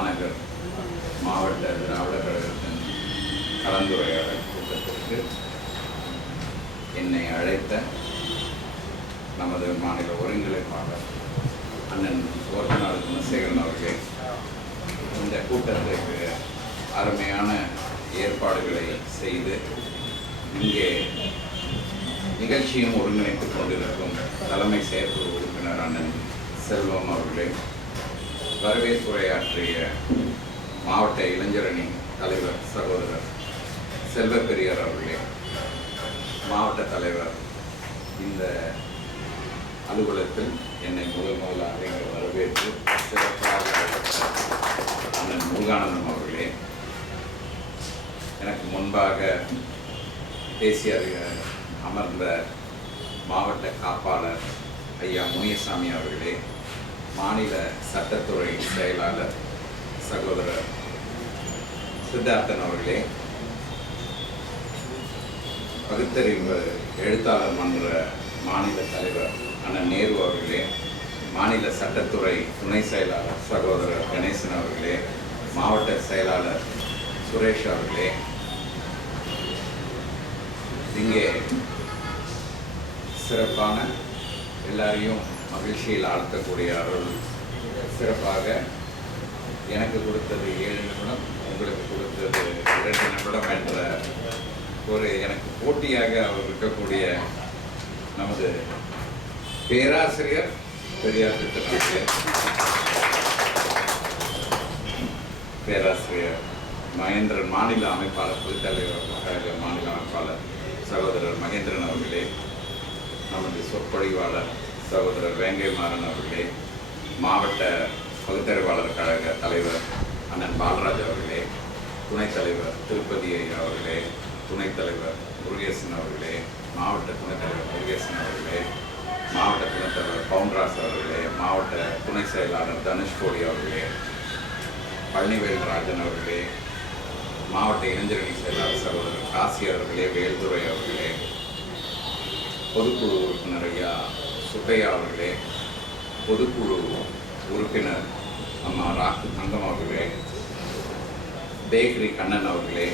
மாநகர் மாவட்ட திராவிடர் கழகத்தின் கலந்துரையாடல் கூட்டத்திற்கு என்னை அழைத்த நமது மாநில ஒருங்கிணைப்பாளர் அண்ணன் ஓர்கநாத் குணசேகரன் அவர்களே, இந்த கூட்டத்திற்கு அருமையான ஏற்பாடுகளை செய்து இங்கே நிகழ்ச்சியும் ஒருங்கிணைத்துக் கொண்டிருக்கும் தலைமை செயற்குழு உறுப்பினர் அண்ணன் செல்வம் அவர்களே, வரவேற்புரையாற்றிய மாவட்ட இளைஞரணி தலைவர் சகோதரர் செல்வ பெரியார் அவர்களே, மாவட்ட தலைவர் இந்த அலுவலகத்தில் என்னை முதலாக வரவேற்று சிறப்பாக அண்ணன் முருகானந்தம் அவர்களே, எனக்கு முன்பாக தேசிய அமர்ந்த மாவட்ட காப்பாளர் ஐயா முனியசாமி அவர்களே, மாநில சட்டத்துறை செயலாளர் சகோதரர் சித்தார்த்தன் அவர்களே, பகுத்தறிவு எழுத்தாளர் மன்ற மாநில தலைவர் அண்ணன் நேரு அவர்களே, மாநில சட்டத்துறை துணை செயலாளர் சகோதரர் கணேசன் அவர்களே, மாவட்ட செயலாளர் சுரேஷ் அவர்களே, இங்கே சிறப்பான எல்லாரையும் மகிழ்ச்சியில் ஆழ்த்தக்கூடிய அருள் சிறப்பாக எனக்கு கொடுத்தது 7 நிமிடம், உங்களுக்கு கொடுத்தது 2 நிமிடம் என்ற ஒரு எனக்கு போட்டியாக அவர் இருக்கக்கூடிய நமது பேராசிரியர் பெரியார் திட்டத்திற்கு பேராசிரியர் மகேந்திரன், மாநில அமைப்பாளர் பொதுத்தலைவர் மாநில அமைப்பாளர் சகோதரர் மகேந்திரன் அவர்களே, நமது சொற்பொழிவாளர் சகோதரர் வேங்கை மாறன் அவர்களே, மாவட்ட பகுத்தறிவாளர் கழக தலைவர் அண்ணன் பாலராஜ் அவர்களே, துணைத் தலைவர் திருப்பதி அவர்களே, துணைத் தலைவர் முருகேசன் அவர்களே, மாவட்ட துணைத் தலைவர் முருகேசன் அவர்களே, மாவட்ட துணைத் தலைவர் பவுன்ராஸ் அவர்களே, மாவட்ட துணை செயலாளர் தனுஷ்கோடி அவர்களே, பழனிவேல் ராஜன் அவர்களே, மாவட்ட இளைஞரணி செயலாளர் சகோதரர் காசி அவர்களே, வேல்துறை அவர்களே, பொதுக்குழு உறுப்பினர் ஐயா சுப்பையா அவர்களே, பொதுக்குழு உறுப்பினர் அம்மா ராக்கு தங்கம் அவர்களே, பேக்கரி கண்ணன் அவர்களே,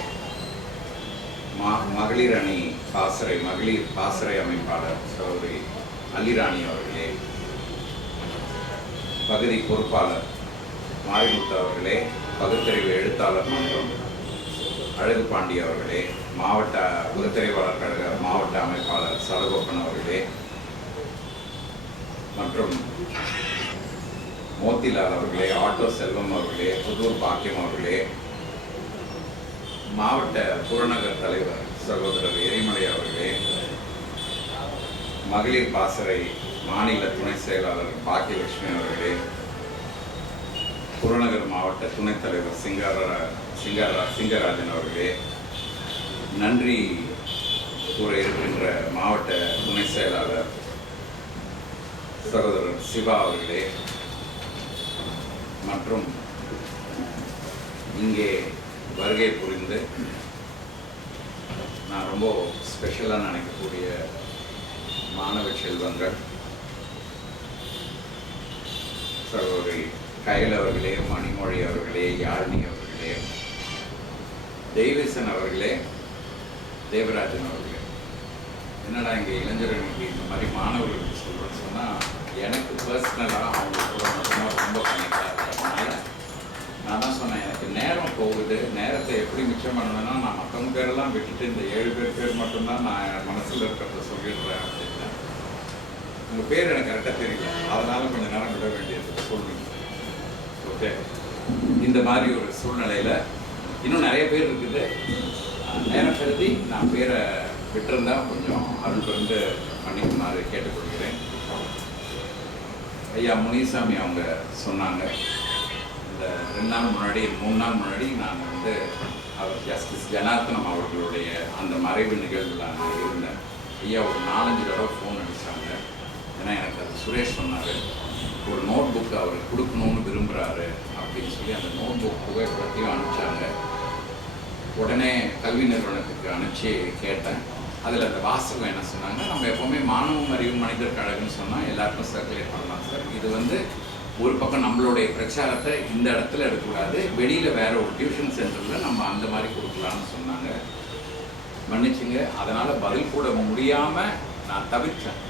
மகளிர் அணி மகளிர் பாசறை அமைப்பாளர் சகோதரி அல்லிராணி அவர்களே, பகுதி பொறுப்பாளர் மாரிமுத்து அவர்களே, பகுத்தறிவு எழுத்தாளர் மன்றம் அழகு பாண்டி அவர்களே, மாவட்ட பகுத்தறிவாளர் கழக மாவட்ட அமைப்பாளர் சடகோப்பன் அவர்களே, மற்றும் மோத்திலால் அவர்களே, ஆட்டோ செல்வம் அவர்களே, புதூர் பாக்கியம் அவர்களே, மாவட்ட புறநகர் தலைவர் சகோதரர் எரிமலை அவர்களே, மகளிர் பாசறை மாநில துணை செயலாளர் பாக்கியலட்சுமி அவர்களே, புறநகர் மாவட்ட துணைத் தலைவர் சிங்கராஜன் அவர்களே, நன்றி கூற இருக்கின்ற மாவட்ட துணை செயலாளர் சகோதரர் சிவா அவர்களே, மற்றும் இங்கே வருகை புரிந்து நான் ரொம்ப ஸ்பெஷலாக நினைக்கக்கூடிய மாணவ செல்வங்கள் சகோதரி கயல் அவர்களே, மணிமொழி அவர்களே, யாழினி அவர்களே, தெய்வசன் அவர்களே, தேவராஜன் அவர்களே, என்னடா இங்கே இளைஞர்களுக்கு இந்த மாதிரி மாணவர்களுக்கு சொல்கிறேன்னு சொன்னால் எனக்கு பர்சனலாக அவங்க கூட மட்டும்தான் ரொம்ப கனெக்டாக இருக்கிறதுனால நான் தான் சொன்னேன், எனக்கு நேரம் போகுது, நேரத்தை எப்படி மிச்சம் பண்ணணும்னா நான் மற்றவங்க பேரெல்லாம் விட்டுட்டு இந்த 7 பேர் மட்டும்தான் நான் என் மனசில் இருக்கிறத சொல்லிடுறேன் அப்படின்னா உங்கள் பேர் எனக்கு கரெக்டாக தெரியல, அதனால கொஞ்சம் நேரம் விட வேண்டியது சொல்லுங்க. ஓகே, இந்த மாதிரி ஒரு சூழ்நிலையில் இன்னும் நிறைய பேர் இருக்குது. நேரம் கருதி நான் பேரை விட்டிருந்தா கொஞ்சம் அருள் பிறந்து பண்ணிக்குமாறு கேட்டுக்கொள்கிறேன். ஐயா முனிசாமி அவங்க சொன்னாங்க, இந்த 2 நாள் முன்னாடி 3 நாள் முன்னாடி நான் அவர் ஜஸ்டிஸ் ஜனார்த்தனம் அவர்களுடைய அந்த மறைவு நிகழ்வில் நான் இருந்தேன். ஐயா ஒரு 4-5 தடவை ஃபோன் அடித்தாங்க. ஏன்னா எனக்கு அது சுரேஷ் சொன்னார், ஒரு நோட் புக் அவர் கொடுக்கணும்னு விரும்புகிறாரு அப்படின்னு சொல்லி அந்த நோட் புக் புகைப்படத்தையும் அனுப்பிச்சாங்க. உடனே கல்வி நிறுவனத்துக்கு அனுப்பிச்சு கேட்டேன். அதில் அந்த வாசகம் என்ன சொன்னாங்க, நம்ம எப்போவுமே மாணவ அறிவு மனிதர் கழகம்னு சொன்னால் எல்லாருக்கும் சர்க்குலேட் பண்ணலாம் சார், இது ஒரு பக்கம் நம்மளுடைய பிரச்சாரத்தை இந்த இடத்துல எடுக்கக்கூடாது, வெளியில் வேற ஒரு டியூஷன் சென்டரில் நம்ம அந்த மாதிரி கொடுக்கலான்னு சொன்னாங்க. மன்னிச்சுங்க, அதனால் பதில் கூட முடியாமல் நான் தவிர்த்தேன்.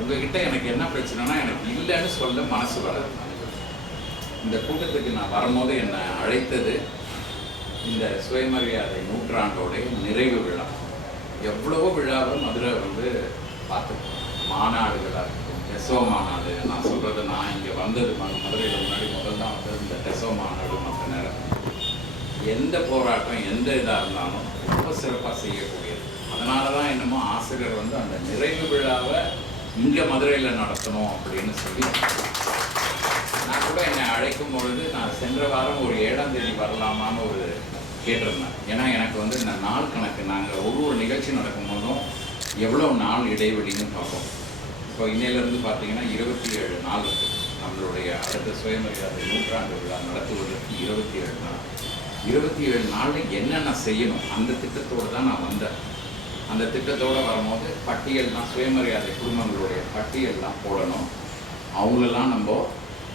உங்ககிட்ட எனக்கு என்ன பிரச்சனைனா, எனக்கு இல்லைன்னு சொல்ல மனசு வராது. இந்த கூட்டத்துக்கு நான் வரும்போது என்னை அழைத்தது இந்த சுயமரியாதை நூற்றாண்டோடைய நிறைவு விழா. எவ்வளவோ விழாவை மதுரை வந்து பார்த்துருக்கோம். மாநாடுகளாக இருக்கட்டும், டெசோ மாநாடு. நான் சொல்கிறது, நான் இங்கே வந்தது மதுரையில் முன்னாடி முதல் தான் வந்து இந்த டெசோ மாநாடு. மற்ற நேரம் எந்த போராட்டம் எந்த இதாக இருந்தாலும் ரொம்ப சிறப்பாக செய்யக்கூடியது. அதனால தான் என்னமோ ஆசிரியர் வந்து அந்த நிறைவு விழாவை இங்கே மதுரையில் நடத்தணும் அப்படின்னு சொல்லி நான் கூட என்னை அழைக்கும் பொழுது நான் சென்ற வாரம் ஒரு 7ஆம் தேதி வரலாமான்னு ஒரு கேட்டிருந்தேன். ஏன்னா எனக்கு வந்து இந்த நாள் கணக்கு, நாங்கள் ஒரு நிகழ்ச்சி நடக்கும்போதும் எவ்வளோ நாள் இடைவெளின்னு பார்ப்போம். இப்போ இன்னையிலேருந்து பார்த்தீங்கன்னா 27 நாள் இருக்குது. நம்மளுடைய அடுத்த சுயமரியாதை நூற்றாண்டு விழா நடத்துவதற்கு 27 நாள். 27 நாளில் என்னென்ன செய்யணும் அந்த திட்டத்தோடு தான் நான் வந்தேன். அந்த திட்டத்தோடு வரும்போது பட்டியல்லாம், சுயமரியாதை குடும்பங்களுடைய பட்டியல்லாம் போடணும். அவங்களெல்லாம் நம்ம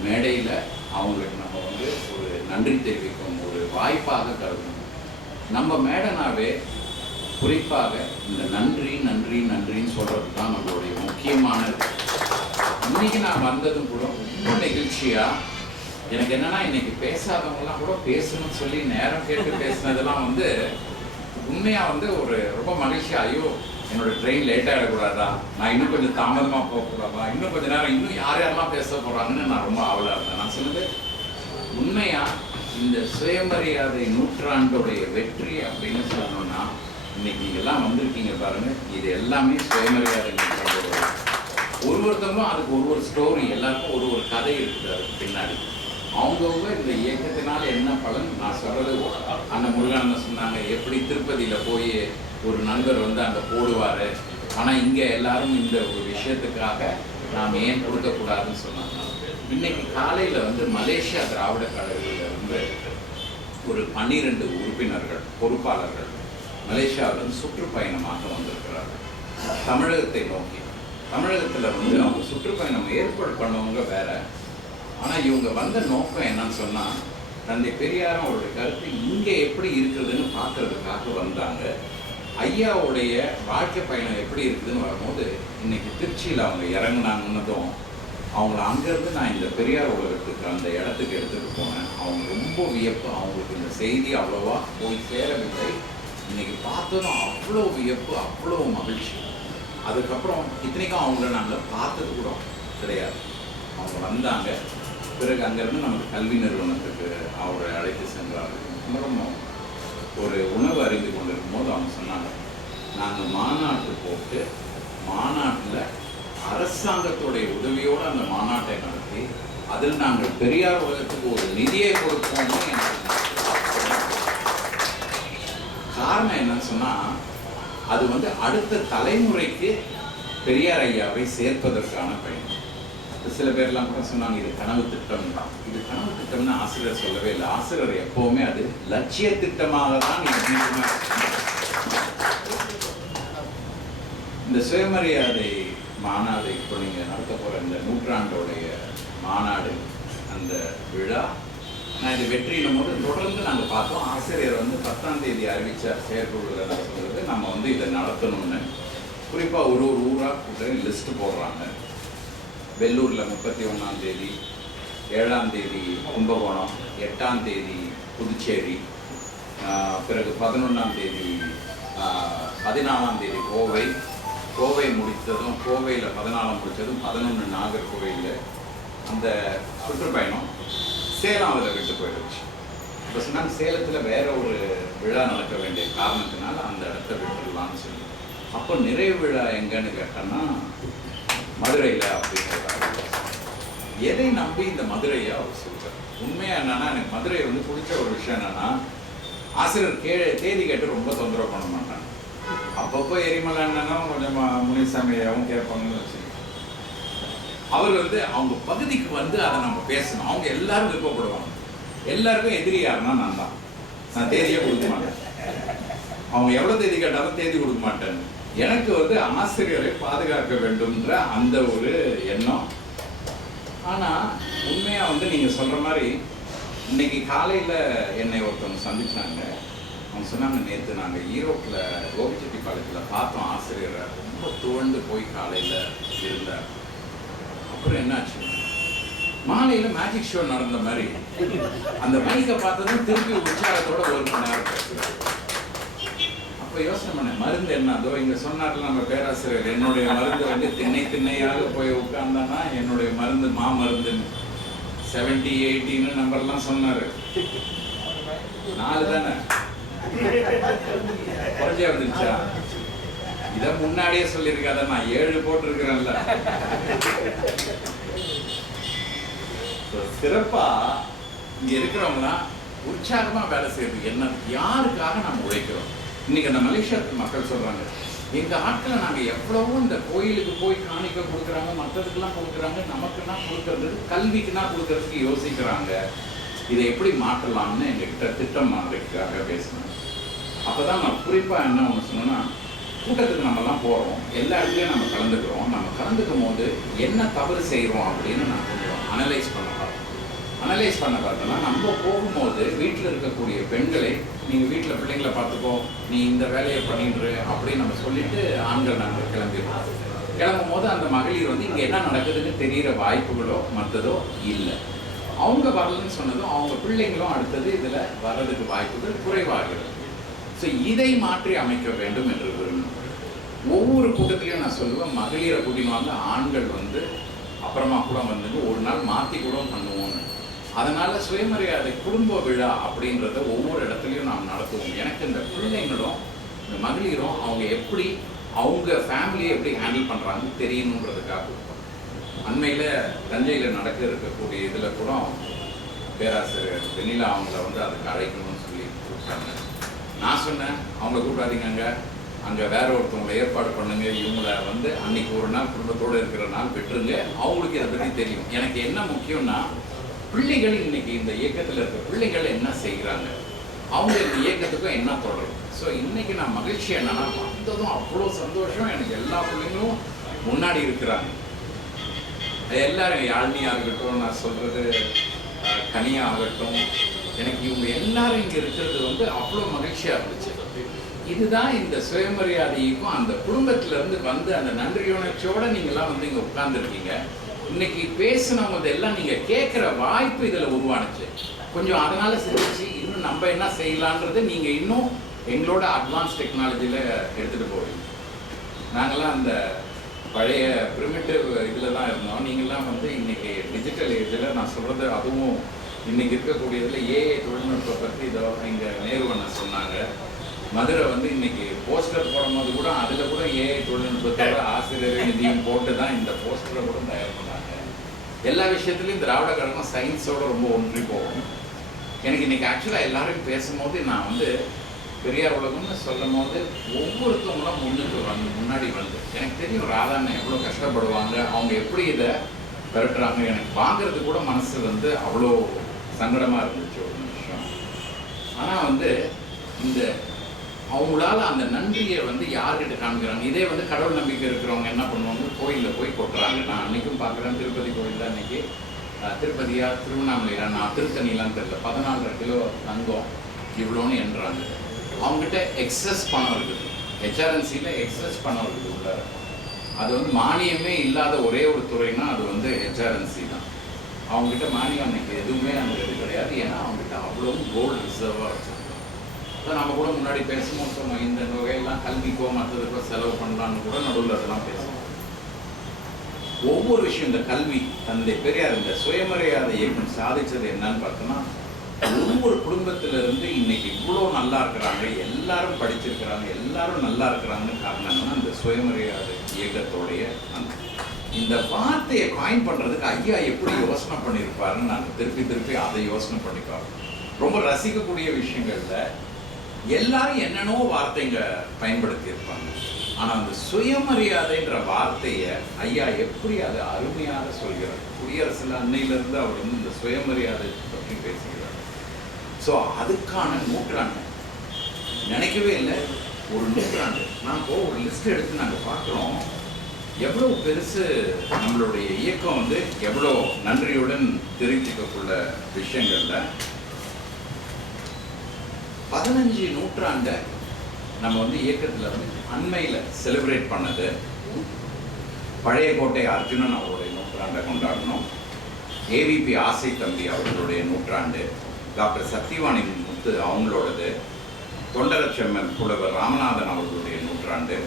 மேடையில் அவங்களுக்கு நம்ம வந்து ஒரு நன்றி தெரிவிக்கும் ஒரு வாய்ப்பாக கருதணும். நம்ம மேடனாவே குறிப்பாக இந்த நன்றி நன்றி நன்றின்னு சொல்கிறது தான் நம்மளுடைய முக்கியமானது. இன்றைக்கி நான் வந்ததும் கூட ரொம்ப நெகிழ்ச்சியாக, எனக்கு என்னென்னா இன்றைக்கி பேசாதவங்கலாம் கூட பேசணும்னு சொல்லி நேரம் கேட்டு பேசினதெல்லாம் வந்து உண்மையாக வந்து ஒரு ரொம்ப மகிழ்ச்சியாக, ஐயோ என்னோட ட்ரெயின் லேட் ஆகிடக்கூடாதா, நான் இன்னும் கொஞ்சம் தாமதமாக போகக்கூடாதா, இன்னும் கொஞ்சம் நேரம் இன்னும் யார் யாரெல்லாம் பேச போகிறாங்கன்னு நான் ரொம்ப ஆவலாக இருந்தேன். நான் சொன்னது உண்மையாக இந்த சுயமரியாதை நூற்றாண்டுடைய வெற்றி அப்படின்னு சொல்லணும்னா, இன்னைக்கு நீங்கள் எல்லாம் வந்திருக்கீங்க பாருங்கள், இது எல்லாமே சுயமரியாதை நூற்றாண்டோட. ஒருத்தவங்களும் அதுக்கு ஒரு ஸ்டோரி, எல்லாருக்கும் ஒரு கதை இருக்குது அதுக்கு பின்னாடி. அவங்கவுங்க இந்த இயக்கத்தினால் என்ன பலன், நான் சொல்கிறது அண்ணன் முருகானந்தன் சொன்னாங்க, எப்படி திருப்பதியில் போய் ஒரு நண்பர் வந்து அங்கே போடுவார், ஆனால் இங்கே எல்லாரும் இந்த ஒரு விஷயத்துக்காக நாம் ஏன் கொடுக்கக்கூடாதுன்னு சொன்னாங்க. இன்னைக்கு காலையில் வந்து மலேசியா திராவிட கழகத்தில் வந்து ஒரு 12 உறுப்பினர்கள் பொறுப்பாளர்கள் மலேசியாவிலிருந்து சுற்றுப்பயணமாக வந்திருக்கிறார்கள் தமிழகத்தை நோக்கி. தமிழகத்தில் வந்து அவங்க சுற்றுப்பயணம் ஏற்பாடு பண்ணவங்க வேற, ஆனால் இவங்க வந்த நோக்கம் என்னன்னு சொன்னால், தந்தை பெரியாரும் அவருடைய கருத்து இங்கே எப்படி இருக்குதுன்னு பார்க்கறதுக்காக வந்தாங்க. ஐயாவுடைய வாழ்க்கை பயணம் எப்படி இருக்குதுன்னு வரும்போது இன்னைக்கு திருச்சியில் அவங்க இறங்கினாங்கன்னதும் அவங்கள அங்கேருந்து நான் இந்த பெரியார் உலகத்துக்கு அந்த இடத்துக்கு எடுத்துகிட்டு போனேன். அவங்க ரொம்ப வியப்பு, அவங்களுக்கு இந்த செய்தி அவ்வளோவா போய் சேரவில்லை. இன்னைக்கு பார்த்ததும் அவ்வளோ வியப்பு, அவ்வளோ மகிழ்ச்சி. அதுக்கப்புறம் இத்தனைக்கும் அவங்கள நாங்கள் பார்த்தது கூட கிடையாது. அவங்க வந்தாங்க, பிறகு அங்கேருந்து நமக்கு கல்வி நிறுவனத்துக்கு அவரை அழைத்து சென்றார்கள். அப்புறம் ஒரு உணவு அறிந்து கொண்டிருக்கும் போது அவங்க சொன்னாங்க, நாங்கள் மாநாட்டு போட்டு மாநாட்டில் அரசாங்கத்துடைய உதவியோடு அந்த மாநாட்டை நடத்தி அதில் நாங்கள் பெரியார் உலகத்துக்கு ஒரு நிதியை கொடுப்போம்னு எனக்கு காரணம் என்னன்னு சொன்னால், அது வந்து அடுத்த தலைமுறைக்கு பெரியார் ஐயாவை சேர்ப்பதற்கான பயணம். சில பேர்லாம் கூட சொன்னாங்க, இது கனவு திட்டம் தான். இது கனவு திட்டம்னு ஆசிரியர் சொல்லவே இல்லை. ஆசிரியர் எப்போவுமே அது லட்சிய திட்டமாக தான் இந்த சுயமரியாதை மாநாடு இப்போ நீங்கள் நடத்த போகிற இந்த நூற்றாண்டோடைய மாநாடு, அந்த விழா, நான் இது வெற்றியிடும் போது தொடர்ந்து நாங்கள் பார்த்தோம். ஆசிரியர் வந்து 10ஆம் தேதி அறிவித்தார் செயற்குழுவில் சொல்கிறது, நம்ம வந்து இதை நடத்தணும்னு. குறிப்பாக ஒரு ஊராக கூட லிஸ்ட்டு போடுறாங்க. வெள்ளூரில் 31ஆம் தேதி, 7ஆம் தேதி கும்பகோணம், 8ஆம் தேதி புதுச்சேரி, பிறகு 11ஆம் தேதி 14ஆம் தேதி கோவை முடித்ததும், கோவையில் 14 முடித்ததும் 11 நாகர்கோவிலில் அந்த சுற்றுப்பயணம். சேலம் அதில் விட்டு போயிடுச்சு. இப்போ சொன்னாங்க சேலத்தில் வேற ஒரு விழா நடக்க வேண்டிய காரணத்தினால அந்த இடத்த விட்டுடலான்னு சொல்லி. அப்போ நிறைவு விழா எங்கன்னு கேட்டோன்னா மதுரையில் அப்படிங்கிறதால எதை நம்பி இந்த மதுரையை அவர் சொல்கிறார். உண்மையாக என்னன்னா, எனக்கு மதுரை வந்து பிடிச்ச ஒரு விஷயம் என்னன்னா, ஆசிரியர் தேதி கேட்டு ரொம்ப தொந்தரவு பண்ண மாட்டாங்க. அப்பப்போ எரிமலை என்னன்னா கொஞ்சம் முனிசாமியாகவும் கேட்பாங்கன்னு வச்சுக்கோங்க. அவர் வந்து அவங்க பகுதிக்கு வந்து அதை நம்ம பேசணும். அவங்க எல்லாரும் விருப்பப்படுவாங்க. எல்லாருக்கும் எதிரி யாருன்னா நான் தான். நான் தேதியே கொடுக்க மாட்டேன். அவங்க எவ்வளோ தேதி கேட்டாலும் தேதி கொடுக்க மாட்டேன். எனக்கு வந்து ஆசிரியரை பாதுகாக்க வேண்டும்ன்ற அந்த ஒரு எண்ணம். ஆனால் உண்மையாக வந்து நீங்கள் சொல்கிற மாதிரி இன்னைக்கு காலையில் என்னை ஒருத்தவங்க சந்திச்சாங்க. அவங்க சொன்னாங்க, நேற்று நாங்கள் ஈரோட்டில் கோபிச்செட்டிப்பாளையத்தில் பார்த்தோம் ஆசிரியரை, ரொம்ப துவண்டு போய் காலையில் இருந்தார். அப்புறம் என்னாச்சு, மாலையில் மேஜிக் ஷோ நடந்த மாதிரி அந்த மைக்கை பார்த்ததும் திருப்பி உற்சாகத்தோட 1 மணி நேரம் பேசுகிறார். அப்போ யோசனை பண்ணேன், மருந்து என்ன? அதோ இங்கே சொன்னார்ல நம்ம பேராசிரியர், என்னுடைய மருந்து வந்து திண்ணையாக போய் உட்கார்ந்தானா என்னுடைய மருந்து மாமருந்துன்னு 70, 80 நம்பர்லாம் சொன்னார். 4 தானே குறைஞ்சே வந்துருச்சா? இதை முன்னாடியே சொல்லியிருக்காத, நான் 7 போட்டிருக்கிறேன்ல. சிறப்பா இங்க இருக்கிறவங்களாம் உற்சாகமா வேலை செய்யறது என்ன, யாருக்காக நம்ம உழைக்கிறோம்? இன்னைக்கு அந்த மலேசியாவுக்கு மக்கள் சொல்றாங்க, எங்க ஆட்களை நாங்க எவ்வளவோ இந்த கோயிலுக்கு போய் காணிக்க கொடுக்குறாங்க, மற்றதுக்கெல்லாம் கொடுக்குறாங்க, நமக்குன்னா கொடுக்கறது, கல்விக்குன்னா கொடுக்கறதுக்கு யோசிக்கிறாங்க, இதை எப்படி மாற்றலாம்னு எங்ககிட்ட திட்டம் மாறதுக்காக பேசினேன். அப்பதான் நான் குறிப்பா என்ன ஒன்று சொன்னேன்னா, கூட்டத்துக்கு நம்மலாம் போகிறோம், எல்லா இடத்துலையும் நம்ம கலந்துக்கிறோம். நம்ம கலந்துக்கும் போது என்ன தவறு செய்கிறோம் அப்படின்னு நான் கொஞ்சம் அனலைஸ் பண்ண பார்த்தோம்னா, நம்ம போகும்போது வீட்டில் இருக்கக்கூடிய பெண்களை, நீங்கள் வீட்டில் பிள்ளைங்களை பார்த்துக்கோ, நீ இந்த வேலையை பண்ணிடுற அப்படின்னு நம்ம சொல்லிட்டு ஆண்கள் நாங்கள் கிளம்பும் போது அந்த மகளிர் வந்து இங்கே என்ன நடக்குதுன்னு தெரிகிற வாய்ப்புகளோ மற்றதோ இல்லை. அவங்க வரலன்னு சொன்னதும் அவங்க பிள்ளைங்களும் அடுத்தது இதில் வர்றதுக்கு வாய்ப்புகள் குறைவாகிறது. ஸோ இதை மாற்றி அமைக்க வேண்டும் என்று விரும்புகிறேன். ஒவ்வொரு கூட்டத்திலையும் நான் சொல்லுவேன், மகளிரை கூட்டின்னு ஆண்கள் வந்து அப்புறமா கூட வந்து ஒரு நாள் மாற்றி கூட பண்ணுவோம்னு. அதனால சுயமரியாதை குடும்ப விழா அப்படின்றத ஒவ்வொரு இடத்துலையும் நாம் நடத்துவோம். எனக்கு இந்த பிள்ளைங்களும் இந்த மகளிரும் அவங்க எப்படி அவங்க ஃபேமிலியை எப்படி ஹேண்டில் பண்ணுறாங்கன்னு தெரியணுன்றதுக்காக. அண்மையில் தஞ்சையில் நடக்க இருக்கக்கூடிய இதில் கூட பேராசிரியர் வெண்ணிலா அவங்கள வந்து அதுக்கு அழைக்கணும்னு சொல்லி கூப்பிட்டாங்க. நான் சொன்னேன், அவங்கள கூப்பிடாதீங்க, அங்கே வேற ஒருத்தவங்களை ஏற்பாடு பண்ணுங்க, இவங்கள வந்து அன்னைக்கு ஒரு நாள் குடும்பத்தோடு இருக்கிற நாள் விட்டுருங்க, அவங்களுக்கு இதை பற்றி தெரியும். எனக்கு என்ன முக்கியம்னா, பிள்ளைகள் இன்னைக்கு இந்த இயக்கத்தில் இருக்க பிள்ளைகள் என்ன செய்கிறாங்க, அவங்க இந்த இயக்கத்துக்கும் என்ன தொடரும். ஸோ இன்னைக்கு நான் மகிழ்ச்சி என்னன்னா, வந்ததும் அவ்வளோ சந்தோஷம். எனக்கு எல்லா பிள்ளைங்களும் முன்னாடி இருக்கிறாங்க. எல்லாரும் யாழ்னி ஆகட்டும், நான் சொல்றது கனியா ஆகட்டும், எனக்கு இவங்க எல்லாரும் இங்கே இருக்கிறது வந்து அவ்வளோ மகிழ்ச்சியாக இருந்துச்சு. இதுதான் இந்த சுயமரியாதைக்கும் அந்த குடும்பத்திலேருந்து வந்து அந்த நன்றியுணர்ச்சியோட நீங்கள்லாம் வந்து இங்கே உட்கார்ந்துருக்கீங்க. இன்னைக்கு பேசினவங்க எல்லாம் நீங்கள் கேட்குற வாய்ப்பு இதில் உருவானுச்சு. கொஞ்சம் அதனால் சிந்திச்சு இன்னும் நம்ம என்ன செய்யலான்றது நீங்கள் இன்னும் எங்களோட அட்வான்ஸ் டெக்னாலஜியில் எடுத்துகிட்டு போவீங்க. நாங்கள்லாம் அந்த பழைய ப்ரிமிட்டிவ் இதில் தான் இருந்தோம். நீங்கள்லாம் வந்து இன்றைக்கி டிஜிட்டல் ஏஜில், நான் சொல்கிறது அதுவும் இன்றைக்கி இருக்கக்கூடியதில் ஏஐ தொழில்நுட்பம் பற்றி இதோ இங்கே நேருவண்ண சொன்னாங்க. மதுரை வந்து இன்றைக்கி போஸ்டர் போடும்போது கூட அதில் கூட ஏஐ தொழில்நுட்பத்தோட ஆசிரியர் நிதியம் போட்டு தான் இந்த போஸ்டரை கூட தயார் பண்ணாங்க. எல்லா விஷயத்துலையும் திராவிட கழகம் சயின்ஸோடு ரொம்ப ஒன்றி போகும். எனக்கு இன்றைக்கி ஆக்சுவலாக எல்லாரையும் பேசும்போது நான் வந்து பெரியார் உலகம்னு சொல்லும் போது ஒவ்வொருத்தவங்களும் முன்னாடி வந்து எனக்கு தெரியும் ராதாண்ணன் எவ்வளோ கஷ்டப்படுவாங்க, அவங்க எப்படி இதை பெருட்டுறாங்க. எனக்கு வாங்கிறது கூட மனசு வந்து அவ்வளோ சங்கடமாக இருந்துச்சு ஒரு நிமிஷம். ஆனால் வந்து இந்த அவங்களால அந்த நன்றியை வந்து யார்கிட்ட காமிக்கிறாங்க. இதே வந்து கடவுள் நம்பிக்கை இருக்கிறவங்க என்ன பண்ணுவாங்க, கோயிலில் போய் கொட்டுறாங்க. நான் அன்றைக்கும் பார்க்குறேன், திருப்பதி கோயிலில் அன்றைக்கி திருப்பதியா திருவண்ணாமலையா, நான் திருத்தணிலாம் தெரியல, 14 கிலோ தங்கம் இவ்வளோன்னு என்றாங்க. அவங்ககிட்ட எக்ஸஸ் பணம் இருக்குது, ஹெச்ஆர்என்சியில் எக்ஸஸ் பணம் இருக்குது உள்ளார. அது வந்து மானியமே இல்லாத ஒரே ஒரு துறைனா அது வந்து ஹெச்ஆர்என்சி தான். அவங்ககிட்ட மானியம் அன்னைக்கு எதுவுமே அங்கே இது கிடையாது. ஏன்னா அவங்ககிட்ட அவ்வளோ கோல்டு ரிசர்வாக வச்சுருக்கோம். அதான் நம்ம கூட முன்னாடி பேசும்போது சொன்னோம், இந்த வகையெல்லாம் கல்விக்கோ மற்றதுக்கோ செலவு பண்ணலான்னு கூட நடுவில் அதெல்லாம் பேசுவோம். ஒவ்வொரு விஷயம் இந்த கல்வி, தந்தை பெரியார் இந்த சுயமரியாதை இயக்கம் சாதிச்சது என்னன்னு பார்த்தோம்னா, ஒவ்வொரு குடும்பத்திலிருந்து இன்னைக்கு இவ்வளோ நல்லா இருக்கிறாங்க, எல்லாரும் படிச்சிருக்கிறாங்க, எல்லாரும் நல்லா இருக்கிறாங்கன்னு காரணம்னா இந்த சுயமரியாதை இயக்கத்தோடைய இந்த வார்த்தையை காயின் பண்ணுறதுக்கு ஐயா எப்படி யோசனை பண்ணியிருப்பாருன்னு நாங்கள் திருப்பி அதை யோசனை பண்ணிப்பாரு. ரொம்ப ரசிக்கக்கூடிய விஷயங்கள்ல எல்லாரும் என்னென்னோ வார்த்தைங்க பயன்படுத்தி இருப்பாங்க. ஆனால் அந்த சுயமரியாதைன்ற வார்த்தையை ஐயா எப்படி அதை அருமையாக சொல்கிறார். குடியரசில் அன்னையிலிருந்து அவர் வந்து இந்த சுயமரியாதை பற்றி பேசுகிறார். ஸோ அதுக்கான நூற்றாண்டு நினைக்கவே இல்லை, ஒரு நூற்றாண்டு. நான் இப்போ ஒரு லிஸ்ட் எடுத்து நாங்கள் பார்க்குறோம், எவ்வளோ பெருசு நம்மளுடைய இயக்கம் வந்து எவ்வளோ நன்றியுடன் தெரிவிக்கக்குள்ள விஷயங்கள்ல 15 நூற்றாண்டை நம்ம வந்து இயக்கத்தில் வந்து அண்மையில் செலிப்ரேட் பண்ணது. பழைய கோட்டை அர்ஜுனன் அவருடைய நூற்றாண்டை கொண்டாடணும். ஏவிபி ஆசை தம்பி அவர்களுடைய நூற்றாண்டு, டாக்டர் சத்தியவாணி முத்து அவங்களோடது, தொண்டரச்செம்மன் புலவர் ராமநாதன் அவர்களுடைய நூற்றாண்டு,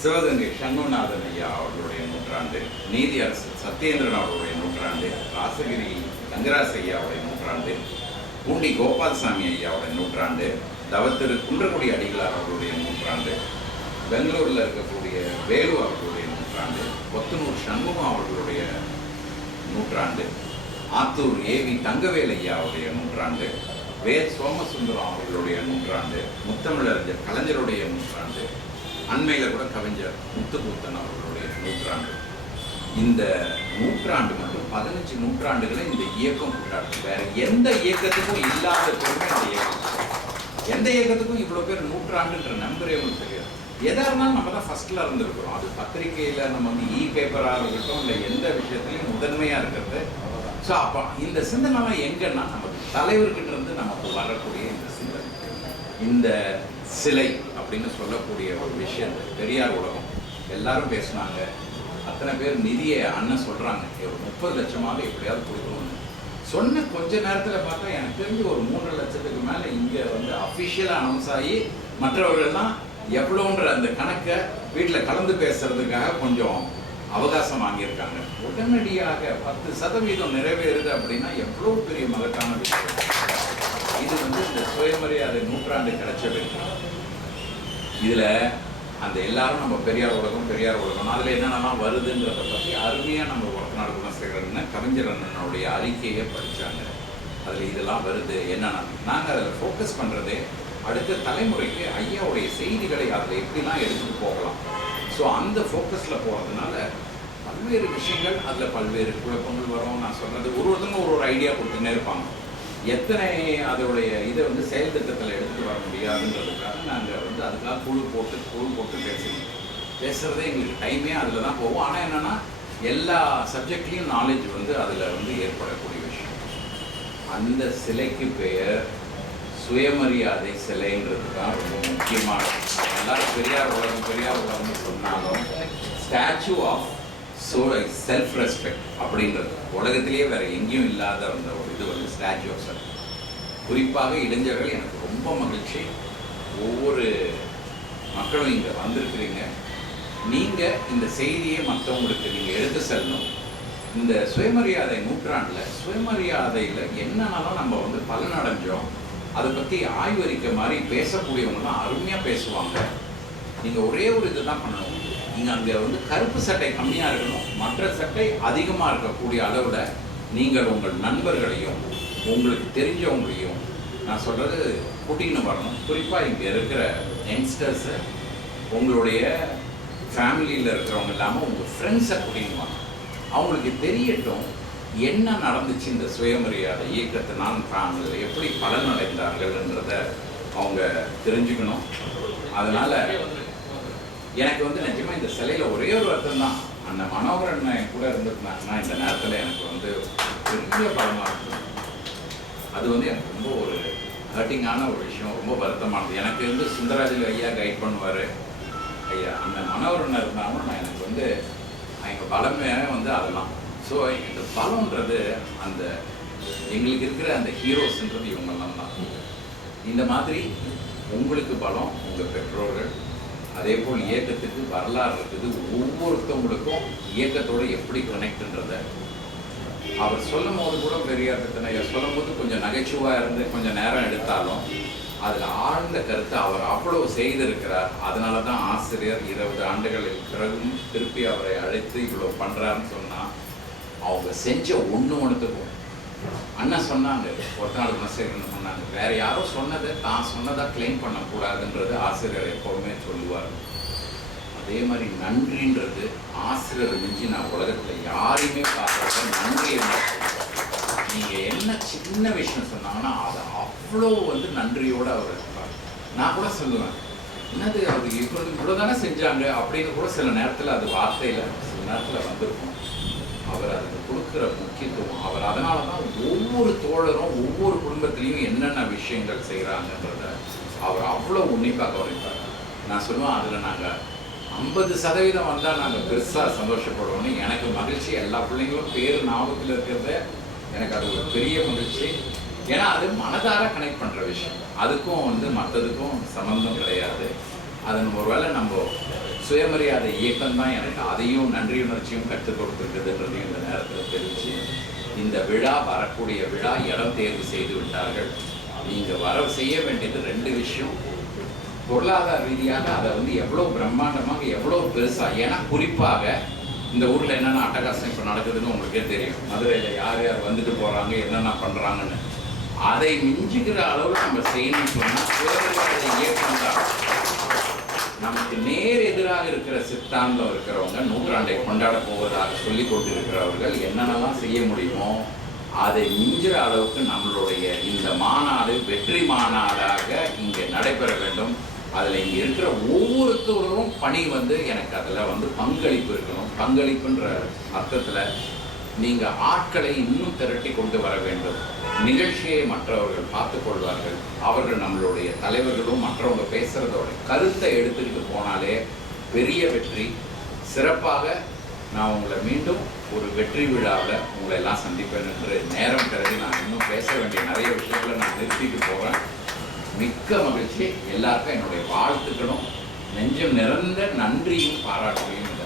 சிவகங்கை சண்முகநாதன் ஐயா அவர்களுடைய நூற்றாண்டு, நீதியரசர் சத்யேந்திரன் அவர்களுடைய நூற்றாண்டு, ராசகிரி தங்கராசு ஐயாவுடைய நூற்றாண்டு, பூண்டி கோபால்சாமி ஐயாவுடைய நூற்றாண்டு, தவத்திரு குன்றக்குடி அடிகளார் அவர்களுடைய நூற்றாண்டு, பெங்களூரில் இருக்கக்கூடிய வேலு அவர்களுடைய நூற்றாண்டு, கொத்தனூர் சண்முகம் அவர்களுடைய நூற்றாண்டு, ஆத்தூர் ஏவி தங்கவேல் ஐயாவுடைய நூற்றாண்டு, வேர் சோமசுந்தரம் அவர்களுடைய நூற்றாண்டு, முத்தமிழறிஞர் கலைஞருடைய நூற்றாண்டு, அண்மையில் கூட கவிஞர் முத்துக்கூத்தன் அவர்களுடைய நூற்றாண்டு. இந்த நூற்றாண்டு மட்டும் 15 நூற்றாண்டுகளை இந்த இயக்கம் கொண்டாடுது. வேற எந்த இயக்கத்துக்கும் இல்லாத பெருமை இந்த இயக்கம். எந்த இயக்கத்துக்கும் இவ்வளோ பேர் நூற்றாண்டுன்ற நம்பரே ஒன்று தெரியாது. எதாக இருந்தாலும் நம்ம தான் ஃபர்ஸ்ட்ல இருந்திருக்கிறோம். அது பத்திரிகையில் நம்ம வந்து பேப்பராக இருக்கட்டும், இல்லை எந்த விஷயத்துலையும் முதன்மையாக இருக்கிறது. ஸோ அப்போ இந்த சிந்தனைலாம் எங்கன்னா நமக்கு தலைவர்கிட்ட இருந்து நமக்கு வரக்கூடிய இந்த சிந்தனை, இந்த சிலை அப்படின்னு சொல்லக்கூடிய ஒரு விஷயம். பெரியார் உலகம் எல்லாரும் பேசினாங்க. அத்தனை பேர் நிதியை அண்ணன் சொல்கிறாங்க, ஒரு 30 லட்சமாக எப்படியாவது கொடுக்கணும்னு சொன்ன கொஞ்ச நேரத்தில் பார்த்தா எனக்கு தெரிஞ்சு ஒரு 3 லட்சத்துக்கு மேலே இங்கே வந்து அஃபிஷியலாக அனௌன்ஸ் ஆகி மற்றவர்கள்லாம் எவ்வளோன்ற அந்த கணக்கை வீட்டில் கலந்து பேசுறதுக்காக கொஞ்சம் அவகாசம் வாங்கியிருக்காங்க. உடனடியாக 10% நிறைவேறுது அப்படின்னா எவ்வளோ பெரிய மகத்தான விஷயம். இது வந்து இந்த சுயமரியாதை நூற்றாண்டு கிடைச்ச வெற்றி. இதில் அந்த எல்லாரும் நம்ம பெரியார் உலகம் அதில் என்னென்னலாம் வருதுன்றதை பற்றி அருமையாக நம்ம ஒருத்தநாடு குணசேகரன் கவிஞர் அண்ணனுடைய அறிக்கையை படித்தாங்க. அதில் இதெல்லாம் வருது என்னென்னா நாங்கள் அதில் ஃபோக்கஸ் பண்ணுறதே அடுத்த தலைமுறைக்கு ஐயாவுடைய செய்திகளை அதில் எப்படிலாம் எடுத்துகிட்டு போகலாம். ஸோ அந்த ஃபோக்கஸில் போகிறதுனால பல்வேறு விஷயங்கள், அதில் பல்வேறு குழப்பங்கள் வரும். நான் சொல்கிறது ஒருத்தவங்க ஒரு ஐடியா கொடுத்துன்னே இருப்பாங்க. எத்தனை அதோடைய இதை வந்து செயல் திட்டத்தில் எடுத்துகிட்டு வர முடியாதுன்றதுக்காக நாங்கள் வந்து அதுக்காக குழு போட்டு பேசுகிறதே எங்களுக்கு டைமே அதில் தான் போகும். ஆனால் என்னென்னா எல்லா சப்ஜெக்ட்லேயும் நாலேஜ் வந்து அதில் வந்து ஏற்படக்கூடிய விஷயம். அந்த சிலைக்கு பெயர் சுயமரியாதை சிலைன்றது தான் ரொம்ப முக்கியமான. எல்லாரும் பெரியார் உலகம்னு சொன்னாலும் ஸ்டாச்சு ஆஃப் செல்ஃப் ரெஸ்பெக்ட் அப்படின்றது உலகத்திலேயே வேறு எங்கேயும் இல்லாத அந்த ஒரு இது வந்து ஸ்டாச்சு ஆஃப் செல்ஃப். குறிப்பாக இளைஞர்கள், எனக்கு ரொம்ப மகிழ்ச்சி. ஒவ்வொரு மக்களும் இங்கே வந்திருக்கிறீங்க. நீங்கள் இந்த செய்தியை மற்றவங்களுக்கு நீங்கள் எடுத்து செல்லணும். இந்த சுயமரியாதை நூற்றாண்டில் சுயமரியாதையில் என்னென்னாலும் நம்ம வந்து பலனடைஞ்சோம், அதை பற்றி ஆய்வறிக்கை மாதிரி பேசக்கூடியவங்கலாம் அருமையாக பேசுவாங்க. நீங்கள் ஒரே ஒரு இது தான் பண்ணணும். நீங்கள் அங்கே வந்து கருப்பு சட்டை கம்மியாக இருக்கணும், மற்ற சட்டை அதிகமாக இருக்கக்கூடிய அளவில் நீங்கள் உங்கள் நண்பர்களையும் உங்களுக்கு தெரிஞ்சவங்களையும் நான் சொல்கிறது கூட்டின்னு வரணும். குறிப்பாக இங்கே இருக்கிற யங்ஸ்டர்ஸை, உங்களுடைய ஃபேமிலியில் இருக்கிறவங்க இல்லாமல் உங்கள் ஃப்ரெண்ட்ஸை கூட்டின்னு வாங்க. அவங்களுக்கு தெரியட்டும் என்ன நடந்துச்சு இந்த சுயமரியாதை இயக்கத்தினால் ஃபேமிலியில் எப்படி பலனடைந்தார்கள்ன்றதை அவங்க தெரிஞ்சுக்கணும். அதனால் எனக்கு வந்து நிஜமாக இந்த சிலையில் ஒரே ஒரு அர்த்தம் தான், அந்த மனோகரன் கூட இருந்திருந்தாங்கன்னா இந்த நேரத்தில் எனக்கு வந்து பெரிய பலமாக இருக்கும். அது வந்து எனக்கு ரொம்ப ஒரு ஹர்ட்டிங்கான ஒரு விஷயம், ரொம்ப வருத்தமானது. எனக்கு வந்து சுந்தராஜில் ஐயா கைட் பண்ணுவார். ஐயா அந்த மனோகரன் இருந்தாலும் நான் எனக்கு வந்து எங்கள் பலமே வந்து அதெல்லாம். ஸோ இந்த பலம்ன்றது அந்த எங்களுக்கு இருக்கிற அந்த ஹீரோஸ்ன்றது இவங்கெல்லாம் தான். இந்த மாதிரி உங்களுக்கு பலம் உங்கள் பெற்றோர்கள், அதே போல் இயக்கத்துக்கு வரலாறு இருக்குது. ஒவ்வொருத்தவங்களுக்கும் இயக்கத்தோடு எப்படி கனெக்ட்ன்றதை அவர் சொல்லும் போது கூட பெரியார் சொல்லும் போது கொஞ்சம் நகைச்சுவாக இருந்து கொஞ்சம் நேரம் எடுத்தாலும் அதில் ஆழ்ந்த கருத்து அவர் அவ்வளோ செய்திருக்கிறார். அதனால தான் ஆசிரியர் 20 ஆண்டுகளில் பிறகும் திருப்பி அவரை அழைத்து இவ்வளோ பண்ணுறாருன்னு சொன்னால் அவங்க செஞ்ச ஒன்றுத்துக்கும் அண்ணன் சொன்னாங்க, ஒருத்தநாடு குணசேகரன் சொன்னாங்க, வேறு யாரோ சொன்னதை தான் சொன்னதாக கிளைம் பண்ணக்கூடாதுன்றது ஆசிரியர் எப்போவுமே சொல்லுவார். அதே மாதிரி நன்றின்றது ஆசிரியர் மிஞ்சி நான் உலகத்தில் யாரையுமே பார்க்குறத நன்றி என்ன. நீங்கள் என்ன சின்ன விஷயம் சொன்னாங்கன்னா அதை அவ்வளோ வந்து நன்றியோடு அவர் இருப்பார். நான் கூட சொல்லுவேன், என்னது அவர் இவ்வளோதானே செஞ்சாங்க அப்படின்னு கூட சில நேரத்தில் அது வார்த்தையில் சில நேரத்தில் வந்திருக்கும். அவர் அதுக்கு கொடுக்குற முக்கியத்துவம், அவர் அதனால தான் ஒவ்வொரு தோழரும் ஒவ்வொரு குடும்பத்திலையும் என்னென்ன விஷயங்கள் செய்கிறாங்கன்றத அவர் அவ்வளோ உன்னிப்பாக கவனிப்பார். நான் சொல்லுவேன், அதில் நாங்கள் 50% வந்தால் நாங்கள் பெருசாக சந்தோஷப்படுவோம்னு எனக்கு மகிழ்ச்சி. எல்லா பிள்ளைங்களும் பேர் ஞாபகத்தில் இருக்கிறத எனக்கு அது ஒரு பெரிய மகிழ்ச்சி. ஏன்னா அது மனதார கனெக்ட் பண்ணுற விஷயம், அதுக்கும் மற்றதுக்கும் சம்மந்தம் கிடையாது. அதன் ஒருவேளை நம்ம சுயமரியாதை இயக்கம் தான் எனக்கு அதையும் நன்றியுணர்ச்சியும் கற்றுக் கொடுத்துருக்குதுன்றதையும் இந்த நேரத்தில் தெரிவித்து, இந்த விழா வரக்கூடிய விழா இடம் தேர்வு செய்து விட்டார்கள். நீங்கள் செய்ய வேண்டியது 2 விஷயம். பொருளாதார ரீதியாக அதை எவ்வளோ பிரம்மாண்டமாக எவ்வளோ பெருசாக, ஏன்னா குறிப்பாக இந்த ஊரில் என்னென்ன அட்டகாசம் இப்போ நடக்குதுன்னு உங்களுக்கே தெரியும். மதுரையில் யார் யார் வந்துட்டு போகிறாங்க, என்னென்ன பண்ணுறாங்கன்னு. அதை மிஞ்சுகிற அளவில் நம்ம செய்யணும்னு சொன்னால் சுயமரியாதை இயக்கம் தான். நமக்கு நேர் எதிராக இருக்கிற சித்தாந்தம் இருக்கிறவங்க, நூற்றாண்டை கொண்டாட போவதாக சொல்லி கொண்டிருக்கிறவர்கள் என்னென்னலாம் செய்ய முடியுமோ அதை மிஞ்சுற அளவுக்கு நம்மளுடைய இந்த மாநாடு வெற்றி மாநாடாக இங்கே நடைபெற வேண்டும். அதில் இங்கே இருக்கிற ஒவ்வொருத்தரும் பணி எனக்கு அதில் பங்களிப்பு இருக்கணும். பங்களிப்புன்ற அர்த்தத்தில் நீங்கள் ஆட்களை இன்னும் திரட்டி கொண்டு வர வேண்டும். நிகழ்ச்சியை மற்றவர்கள் பார்த்து கொள்வார்கள். அவர்கள் நம்மளுடைய தலைவர்களும் மற்றவங்க பேசுகிறதோட கருத்தை எடுத்துக்கிட்டு போனாலே பெரிய வெற்றி. சிறப்பாக நான் உங்களை மீண்டும் ஒரு வெற்றி விழாவில் உங்களை எல்லாம் சந்திப்பேன் என்று நேரம் கருதி நான் இன்னும் பேச வேண்டிய நிறைய விஷயங்களை நான் நிறுத்திட்டு போகிறேன். மிக்க மகிழ்ச்சி. எல்லாருக்கும் என்னுடைய வாழ்த்துக்களும் நெஞ்சம் நிறைந்த நன்றியும் பாராட்டுகளையும்